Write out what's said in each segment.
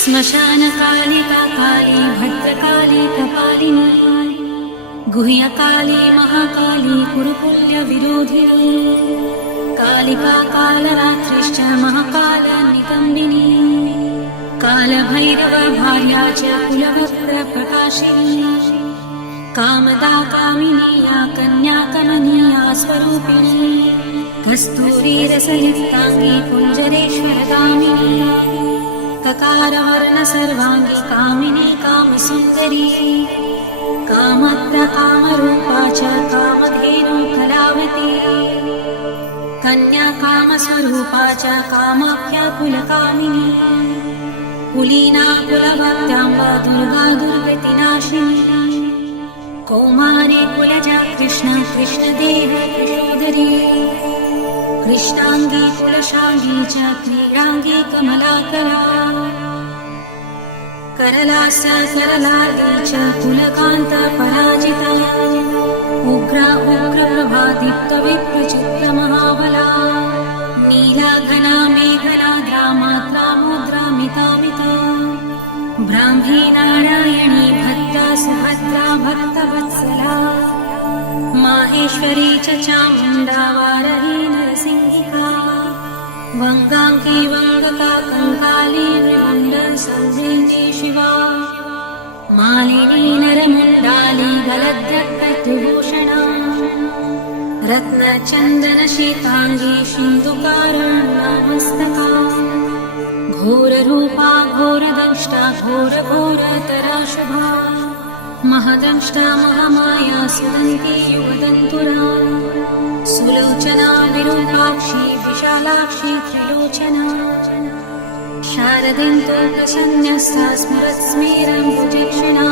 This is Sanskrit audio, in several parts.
श्मशानकालिका काली भद्रकाली कपालिनी गुह्यकाली महाकाली कुरुकुल्यविरोधिनी कालिका कालरात्रिश्च महाकालनिकम्बिनी कालभैरव भार्या च कुलवक्त्रप्रकाशिनी कामदा कामिनी या कन्या कमनीया स्वरूपिणी कस्तूरीरसयुक्ताङ्गी कुञ्जरेश्वरगामिनी ककारवर्ण सर्वाङ्गी कामिनी कामसुन्दरी कामप्रकामरूपा च कामधेनु कलावती कन्या कामस्वरूपा च कामाख्या कुलकामिनी कुलीना कुलभक्त्याम्बा दुर्गा दुर्गतिनाशिनी कौमारी कुलजा कृष्ण कृष्णदेह यशोदरी कृष्णांगी कुलशांगी च क्रीडांगी कमलाकरा करलास करलार्दी च कुलकांत पराजिता उग्रा उग्रप्रभा दीप्तविप्रचित्रमहाबला नीला घना मेघना द्रामात्रा मुद्रा मितामिता ब्राह्मी नारायणी भद्रा सुभद्रा भक्तवत्सला माहेश्वरी च चामुण्डा वारही नरसिंहिका वङ्गाङ्गी वङ्गका कङ्काली नृमुण्ड संवेदी शिवा मालिनी नरमुण्डाली गलद्रक्कटुभूषणा रत्नचन्दनशीताङ्गी सिन्धुकारुण्यमस्तका घोररूपा घोरदंष्टा घोरघोरतरा शुभा महदंष्टा महामाया सुदन्ती युगदन्तुरा सुलोचना विरूपाक्षी विशालाक्षी त्रिलोचना शारदिन्तो प्रसन्न्यस्ता स्मरत्स्मेरं भुजेक्षणा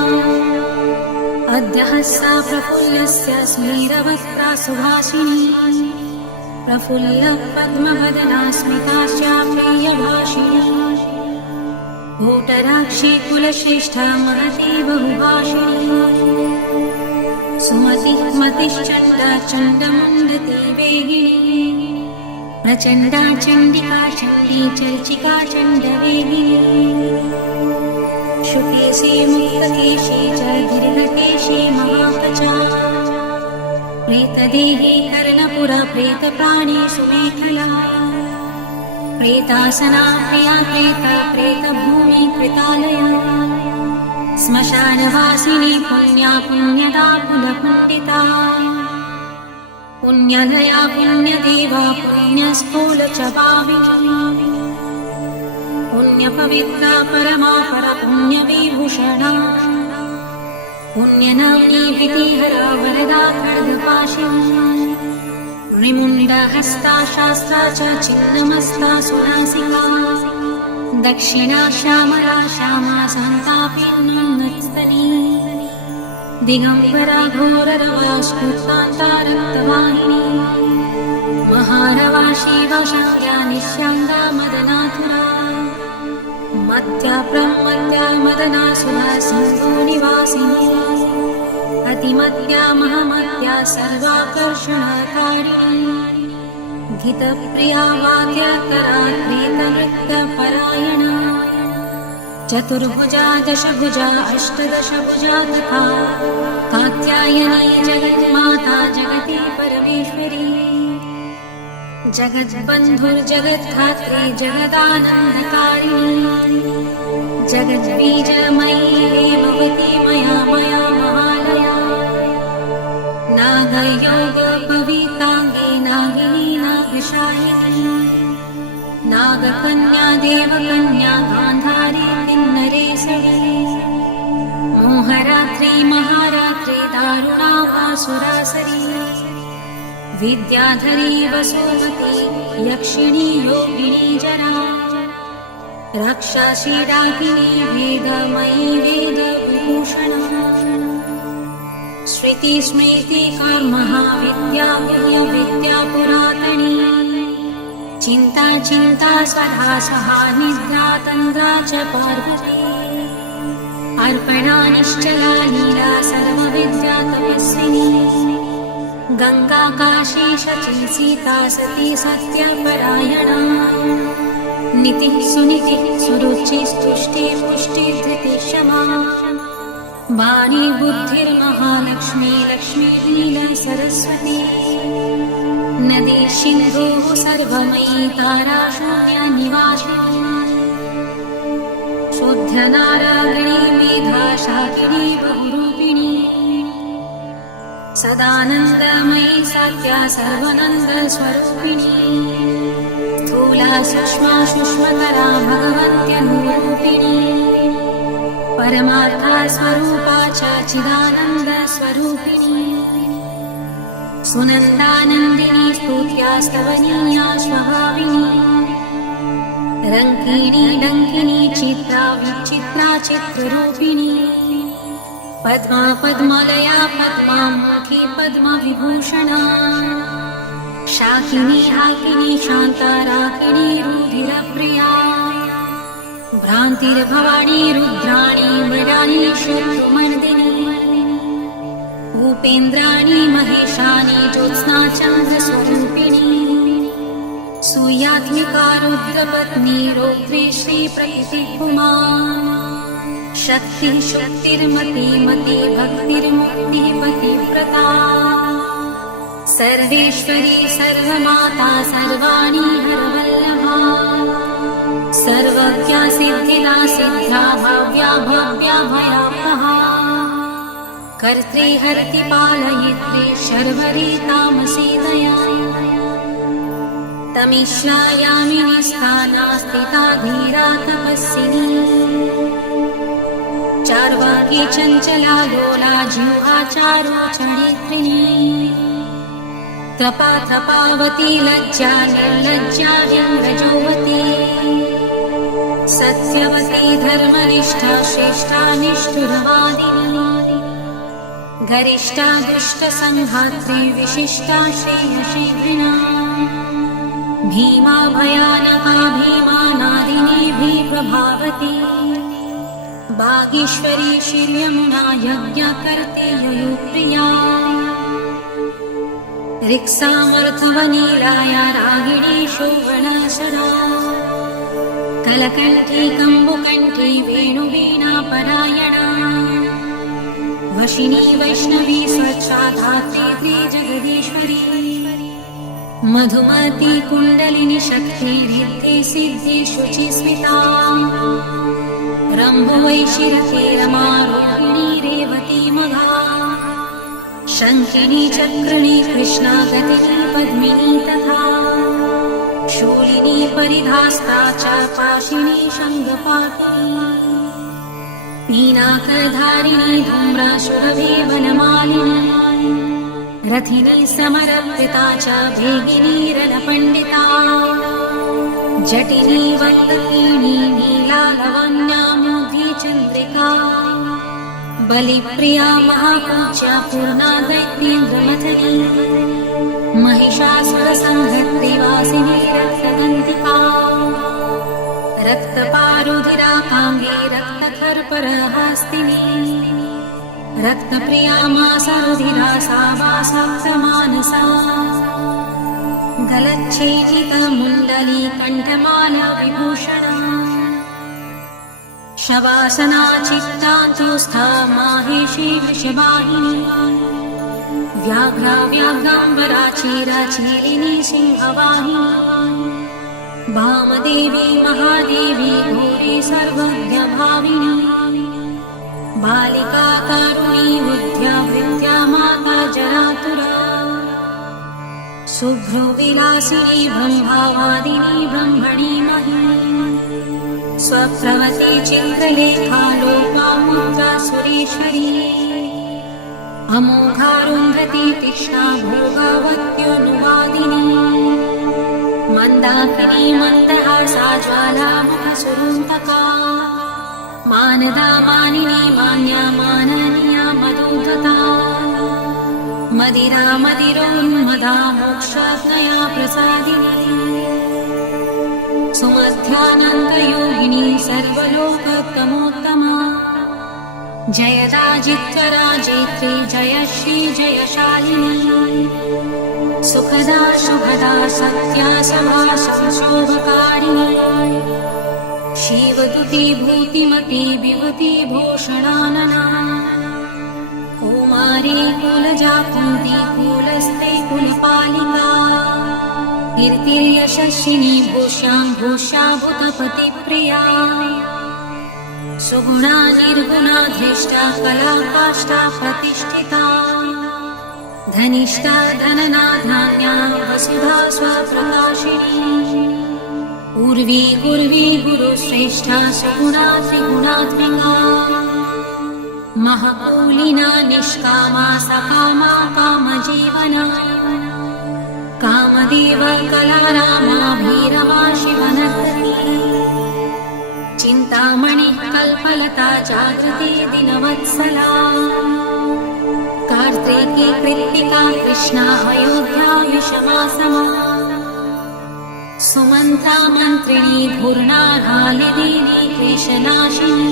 अद्य हस्ता प्रफुल्लस्य स्मेरवक्त्रा सुभाषिणी प्रफुल्लपद्मवदना स्मिताश्चाप्रियभाषिणी भूटराक्षी कुलश्रेष्ठा महती बहुभाषिणी सुमति मतिश्चण्डा चण्डमुण्डती वेगिनी प्रचण्डा चण्डिका चण्डी चर्चिका चण्डवेगिनी शुकेशी मुक्तकेशी च दीर्घकेशी महाकचा प्रेतदेही कर्णपुरा प्रेतप्राणी सुमेखला प्रेतासना प्रिया प्रेता प्रेतभूमि कृतालया श्मशानवासिनी पुण्या पुण्यदा कुलपुण्डिता पुण्यलया पुण्यदेवा पुण्यस्थूलचपाविनी पुण्यपवित्रा परमा परपुण्यविभूषणा पुण्यनाम्नी भीतिहरा वरदा खड्गपाशिनी रिमुण्डहस्ता शास्त्रा च छिन्नमस्ता सुनासिका दक्षिणा श्यामला श्यामा सन्तापिन्नस्तनी दिगम्बरा घोररवा स्फुर्तान्ता रक्तवाहिनी महारवा शिवशाङ्ग्या निश्याङ्गा मदनाथुरा मध्या प्रमध्या मदनासुरा सिन्धुनिवासिनी अतिमत्या महामत्या सर्वाकर्षणकारिणी गीतप्रिया वाद्यकरा प्रीतनृत्यपरायणा चतुर्भुजा दशभुजा अष्टदशभुजा तथा कात्यायनी जगन्माता जगती परमेश्वरी जगद्बन्धुर्जगद्धात्री जगदानन्दकारिणी जगद्बीजमयी भवती मया मया महालया नागयोगपविताङ्गी नागिनी नागशायिनी नागकन्या देवकन्या गान्धारी किन्नरेसरी मोहरात्रि महारात्रि दारुणा वासुरासरी विद्याधरी वसुमती यक्षिणी योगिनी जरा राक्षसी डाकिनी वेदमयी वेदविभूषणा श्रुति स्मृति कर्महा विद्या विद्या पुरातनी चिंता चिंता स्वधा सहा निद्रा तन्द्रा च पार्वती अर्पणा निश्चला लीला सर्वविद्या तपस्विनी गंगा काशी शची सीता सती सत्यपरायणा नितिः सुनितिः सुरुचिः स्तुष्टिः पुष्टिः धृतिः क्षमा वाणी बुद्धिर्महालक्ष्मी लक्ष्मी लीला सरस्वती नदी सिन्धुः सर्वमयी तारा शून्या निवासिनी शुद्धनारायणी मेधा शाकिनी बहुरूपिणी सदानन्दमयी सात्या सर्वानन्दस्वरूपिणी स्थूला सूक्ष्मा सूक्ष्मतरा भगवत्यनुरूपिणी परमार्था स्वरूपा च चिदानन्दस्वरूपिणी सुनन्दानन्दिनी स्तुत्या स्तवनीया स्वभाविनी रङ्किणी डङ्किनी चित्रा विचित्रा चित्ररूपिणी पद्मा पद्मलया पद्मामुखी पद्मविभूषणा शाकिनी हाकिनी शान्ता राकिणी रुधिरप्रिया भ्रान्तिर्भवानी रुद्राणी मृडानी शत्रुमर्दिनी उपेन्द्राणी महेशानी ज्योत्स्ना चन्द्रस्वरूपिणी सूर्यात्मिका रुद्रपत्नी रौद्री श्रीप्रकृतिपुमा शक्ति शक्तिर्मति मति भक्तिर्मुक्तिः पतिव्रता सर्वेश्वरी सर्वमाता सर्वाणी हरवल्लभा सर्वज्ञा सिद्धिदा सिद्धा भव्या भव्या भयावहा कर्त्री हर्ति पालयित्री शर्वरी तामसी दया तमीश्रायामिनी स्थाना स्थिता धीरा तपस्विनी चार्वाकी चञ्चला लोला जिह्वा चारुचरित्रिणी त्रपा त्रपावती लज्जा निर्लज्जा व्यङ्गजोवती सत्यवती धर्मनिष्ठा श्रेष्ठा निष्ठुरवादिनी गरिष्ठा दुष्टसंहात्री विशिष्टा श्रेयशीघ्रिणा भीमा भयानका भीमानादिनी भीप्रभावती भागीश्वरी श्रीयमुना यज्ञकर्ते ययुप्रिया रिक्सामर्थवनीलाया रागिणी शोभनाशरा कलकण्ठी कम्बुकण्ठी वेणुवीणा परायणा वशिनी वैष्णवी स्वच्छा धात्री जगदीश्वरी मधुमती कुण्डलिनी शक्ति रिद्धि सिद्धि शुचिस्मिता रम्भुवैशिरते रमारोहिणी रेवती मघा शङ्खिनी चक्रिणी कृष्णा गतिनी पद्मिनी तथा शूलिनी परिधास्ता च पाशिनी शङ्खपातिनी पीनाकधारिणी धूम्राशुरभि वनमालिनी रथिनी समरप्रिता च भेगिनी रणपण्डिता जटिनी वल्लकीनी नीला लवण्या मोघी चन्द्रिका बलिप्रिया महापूज्या पूर्णा दैत्येन्द्रमथनी महिषासुरसंहर्त्रिवासिनी रक्तदन्तिका रक्तपारुधिराकाङ्गी रक्तखर्परहास्तिनी रक्तप्रिया मासरुधिरा सा वासप्तमानसा गलच्छेदितमुण्डली कण्ठमाला विभूषणा शवासना चित्तान्तुस्था माहेशी वृषभाहिनी व्याघ्रा व्याघ्राम्बरा चीराचीरिणी सिंहवाहिनी वामदेवी महादेवी घोरी सर्वज्ञभाविनी बालिका तारुणी बुद्ध्या वृत्या माता जरातुरा शुभ्रविलासिनी ब्रह्मावादिनी ब्रह्मणी महिनी स्वप्रवती चित्रलेखा लोपामुद्रा सुरेश्वरी अमोघारुन्धती तीक्ष्णा भोगावत्योनुवादिनी मन्दाकिनी मन्दहासा ज्वालामुखसुरुन्तका मानदा मानिनी मान्या माननीया मधुधता मदिरा मदिरोन्मदा मोक्षाज्ञया प्रसादिनी सुमध्यानन्दयोगिनी सर्वलोकोत्तमोत्तमा जयदाजित्वराजेत्री जयश्री जयशालिनी सुखदा शुभदा सत्या सभा संशोभकारिणी श्रुति भूतिमती विभूति भूषणानना कुमारी कुलजा कुन्ती कुलस्ते कुलपालिका कीर्तिर्यशस्विनी भूष्यां भूष्या भूतपतिप्रिया सुगुणा निर्गुणा धृष्टा कला काष्ठा प्रतिष्ठिता धनिष्ठा धनना धान्या वसुधा स्वप्रकाशिनी पूर्वी गुर्वी गुरुश्रेष्ठा सुगुणा त्रिगुणात्मिका महकूलिना निष्कामा सकामा कामजीवना कामदेव कलारामाभिरमा शिवनर्तनी चिन्तामणि कल्पलता जागृते दिनवत्सला कार्तिकी कृत्तिका कृष्णा अयोध्या विषमासमा सुमन्त्रा मन्त्रिणी धूर्णा हालिदेवी क्लेशनाशिनी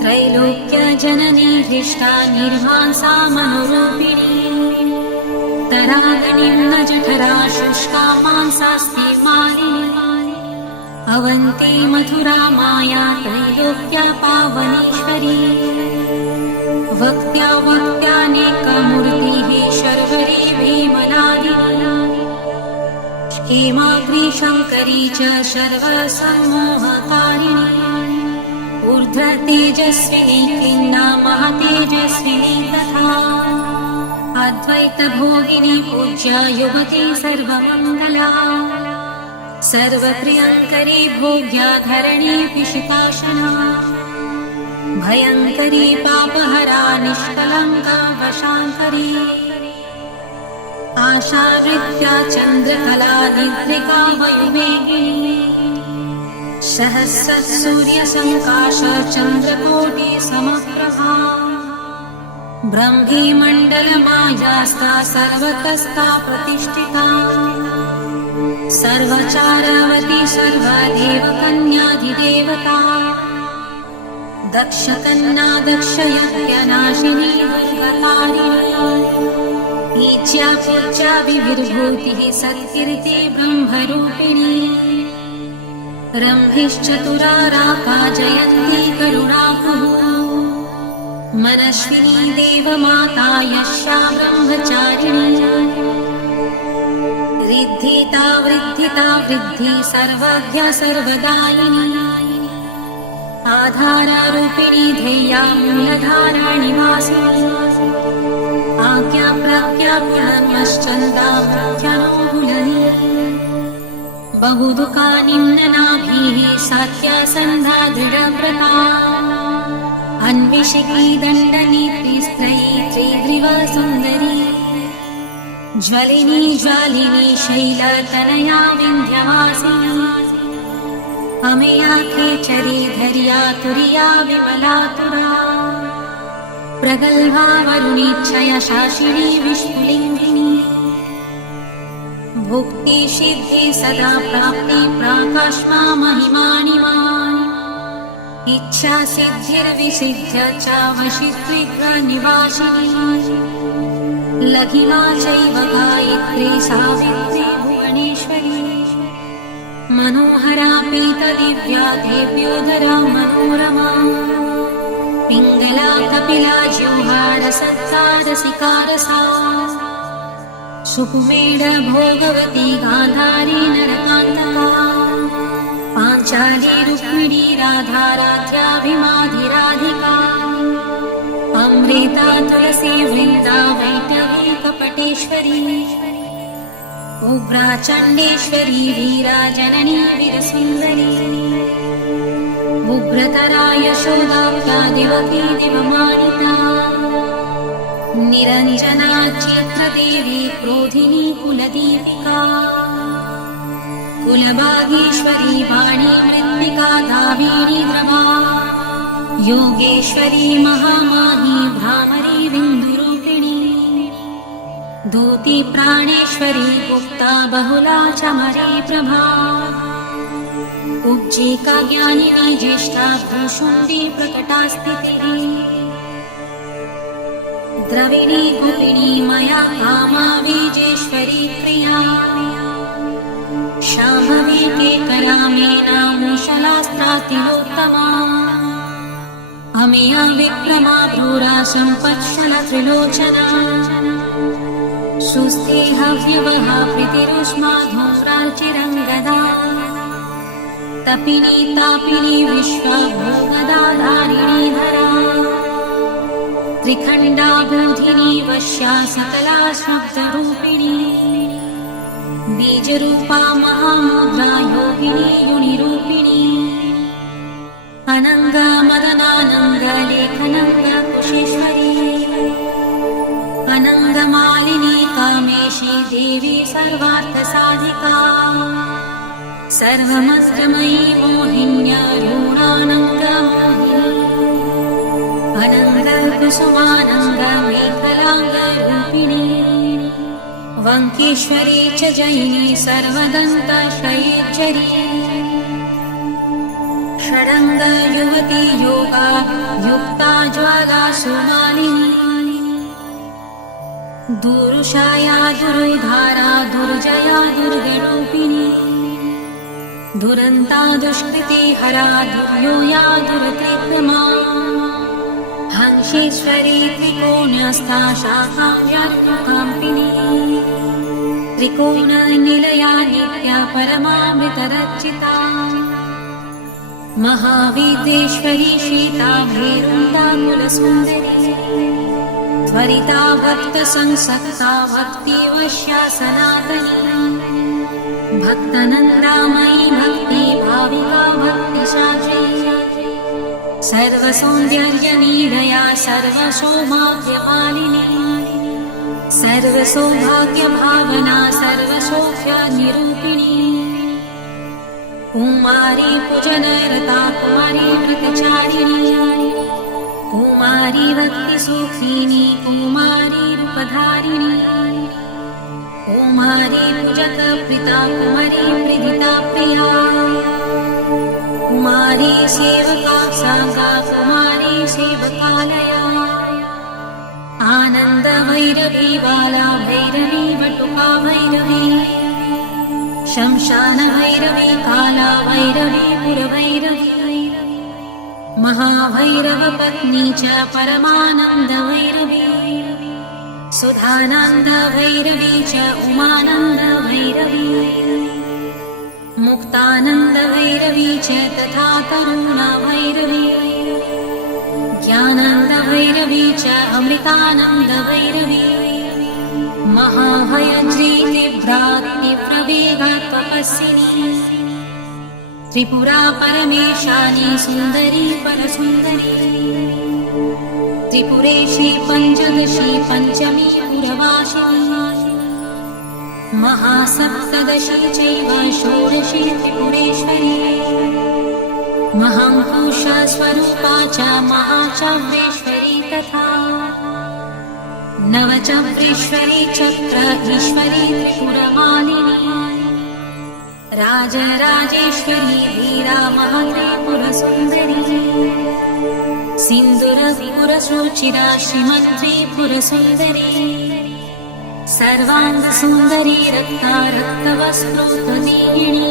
त्रैलोक्य जननी हृष्टा निर्मांसा मनोरूपिणी तरागणिं न जठरा शुष्का मांसास्ति मालिनी अवन्ती मथुरा माया त्रैलोक्या पावनेश्वरी वक्त्या वक्त्यानेकमूर्तिः शर्वरी भीमलादिनी हेमाग्री शङ्करी च सर्वसम्मोहकारिणी ऊर्ध्वतेजस्विनी खिन्ना महतेजस्विनी तथा अद्वैतभोगिनी पूज्या युवती सर्वमङ्गला सर्वप्रियङ्करी भोग्या धरणी पिशिताशना भयङ्करी पापहरा निष्कलङ्का वशाङ्करी आशावृत्या चन्द्रकला निद्रिका वयुवेगिनी सहस्रसूर्यसङ्काश चन्द्रकोटि समप्रभा ब्रह्मी मण्डलमायास्ता सर्वतस्था प्रतिष्ठिता सर्वचारवती सर्वदेवकन्याधिदेवता दक्षकन्या दक्षयज्ञनाशिनी दुर्गतारिणी ईच्या पूज्या विविर्भूतिः सत्कीर्ति ब्रह्मरूपिणी रम्भिश्चतुरा राका जयन्ती करुणाकुः मनस्विनी देवमाता यस्या ब्रह्मचारिणी रिद्धिता वृद्धिता वृद्धि सर्वज्ञ सर्वदायिनी आधाररूपिणी ध्येया मूलधारा निवासिनी आज्ञा प्राज्ञा पुनर्यश्चन्दा प्रख्यानोऽहुलनी बहुदुःखा निम्ननाभिः सात्या सन्धा दृढव्रता अन्विषिकी दण्डनीति स्त्रयी त्रिग्रीवा सुन्दरी ज्वलिनी ज्वालिनी शैलतनया विन्ध्यवासिनी अमेया खेचरी धैर्या तुर्या विमलातुरा प्रगल्भा वरुणीच्छया शासिनी विष्णुलिङ्गिनी भुक्ति सिद्धि सदा प्राप्ति प्राकाश्मा महिमानिमा इच्छा सिद्धिर्विसिद्ध्य च वशित्विग्रह निवासिनी लघिमा चैव गायत्री सावित्री भुवनेश्वरी मनोहरा पीतदिव्या देव्योदरा मनोरमा पिङ्गला कपिला जिह्वार सत्तारसिकारसा सुकुमेड भोगवती गान्धारी नरकान्तका पाञ्चाली रुक्मिणी राधा राध्याभिमाधिराधिका अमृता तुलसी वृन्दा वैष्णवी कपटेश्वरी उग्रा चण्डेश्वरी वीरा जननी वीरसुन्दरी उग्रतरा यशोदा देवकी दिवमानिता निरञ्जना चित्रदेवी क्रोधिनी कुलदीपिका कुलभागीश्वरी वाणी मृत्तिका दावीनी द्रवा योगेश्वरी महामाही भ्रामरी बिन्दुरूपिणी दूती प्राणेश्वरी गुप्ता बहुला चमरी प्रभा उज्जीका ज्ञानिनी ज्येष्ठा भूषुण्डी प्रकटा स्थितिः द्रविणी गोपिणी मया कामा बीजेश्वरी प्रिया शाम्भवी केकरा मेना मूषलास्त्रा तिलोत्तमा अमेया विक्रमा क्रूरा सम्पत्शल त्रिलोचना सुस्तेह व्यवहा प्रीतिरुष्मा धूम्राचिरङ्गदा तपिनी तापिनी विश्वा भोगदाधारिणी धरा त्रिखण्डा बोधिनी वश्या सकला शब्दरूपिणी बीजरूपा महामुद्रा योगिनी युनिरूपिणी अनंग मदनानंग लेखनंग कुशेश्वरी अनंग मालिनी कामेशी देवी सर्वार्थसाधिका सर्वमस्त्रमयी मोहिन्या ऋणानंग मोहिनी अनंग कुसुमानंग मेखलांग रूपिणी वंकेश्वरी च जयिनी सर्वदन्त शयेश्वरी षडंग युवती योगा युक्ता ज्वाला सुमालिनी दुरुषाया दुरुधारा दुर्जया दुर्गरूपिणी दुरन्ता दुष्कृति हरा दुर्योया दुरतिक्रमा हंसेश्वरी त्रिकोणस्था शाखाव्यात्मकाम्पिनी त्रिकोणनिलया नित्या परमामृतरचिता महाविद्येश्वरी शीता भेरुण्डा कुलसुन्दरी त्वरिता भक्तसंसक्ता भक्तिवश्या सनातनी भक्तनन्दामयी भक्ति भाविका भक्तिशाची सर्वसौन्दर्यनिलया सर्वसौभाग्यपालिनी सर्वसौभाग्यभावना सर्वसौख्यनिरूपिणी कुमारी पूजनरता कुमारी व्रतचारिणी कुमारी भक्तिसूखिनी कुमारी रूपधारिणी कुमारी पूजकप्रीता कुमारी प्रीदिता प्रिया कुमारी सेवका सागा कुमारी सेवकालया आनंद भैरवी बाला भैरवी वटुका भैरवी शमशान भैरवी काला भैरवी पुरभैरवी महाभैरव पत्नी च परमानंद भैरवी सुधानंद भैरवी च उमानंद भैरवी मुक्तानंद भैरवी च तथा तरुणा भैरवी ज्ञानंद भैरवी च अमृतानंद भैरवी महाभयत्री तीव्रातिप्रवेगा तपस्विनी त्रिपुरा परमेशानी सुंदरी परसुंदरी त्रिपुरेशी पंचदशी पंचमी पुरवासिनी महासप्तदशी चैव षोडशी त्रिपुरेश्वरी महांकुशा स्वरूपा च महाचव्रेश्वरी तथा नवचव्रेश्वरी चक्र ईश्वरी त्रिपुरमालिनी राजराजेश्वरी वीरा महात्रिपुरसुन्दरी सिन्दूरपुरसुचिरा श्रीमत्त्रिपुरसुन्दरी सर्वाङ्गसुन्दरी रक्ता रक्तवस्त्रोत्तदीयिणी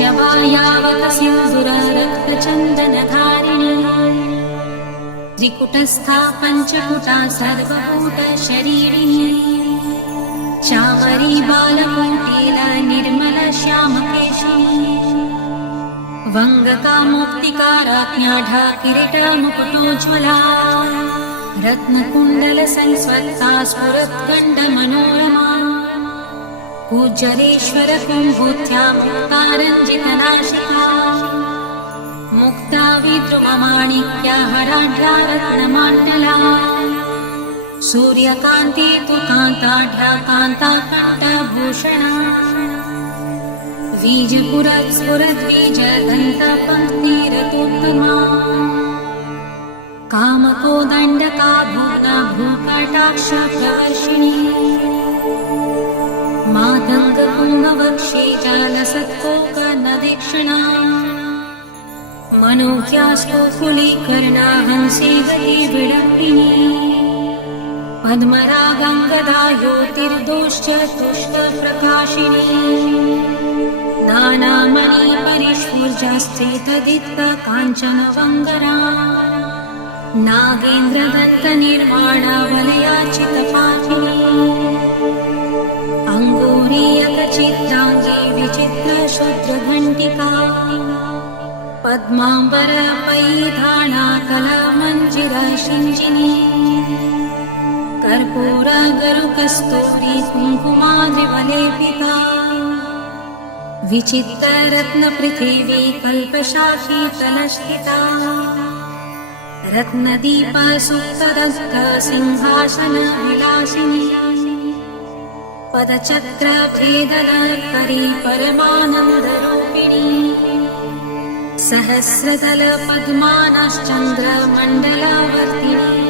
जवायावत सिन्दूर रक्तचन्दनधारिणी त्रिकुटस्था पञ्चकुटा सर्वकूटशरीरिणी चामरी बालकोटिल निर्मल श्यामकेशिनी वङ्गकामुक्तिकाराज्ञाढा किरीटमुकुटोज्ज्वला रत्नकुण्डल संस्वत्ता स्फुरद्गण्डमनोरमा कूजलेश्वर कुम्भोत्या मुक्तारञ्जितनाशिका मुक्ता विद्रुममाणिक्या हराढ्या रत्नमाण्डला सूर्यकान्ति तु कान्ताढ्या कान्ताकण्ठभूषणा बीजपुरस्फुरद्बीजदन्तपङ्क्तिरतोत्तमा कामकोदण्डका भूना भूकटाक्षप्रवर्षिणी मातङ्गपुङ्गवक्षे जालसत्कोकर्णदीक्षिणा मनोज्ञास्तोकुलीकर्णा हंसी गति विडम्बिनी पद्मरागङ्गदा योतिर्दोश्च तुष्टप्रकाशिनी नानामणिपरिष्फुर्जस्थितदित्त काञ्चन वङ्गना नागेन्द्रदत्तनिर्वाणवलयाचितपाठिनी अङ्गुरीयकचित्राङ्गी विचित्रशुद्रघण्टिका पद्माम्बरपैधाना कलामञ्जिरशिञ्जिनी कर्पूरगरुकस्तूरी कुङ्कुमाद्रिवलेपिता विचित्ररत्नपृथिवी कल्पशाखीतलस्थिता रत्नदीपसुप्तदग्धसिंहासनविलासिनी पदचक्रभेदनकरी परमानन्दरूपिणी सहस्रदलपद्मानश्चन्द्रमण्डलावर्तिनी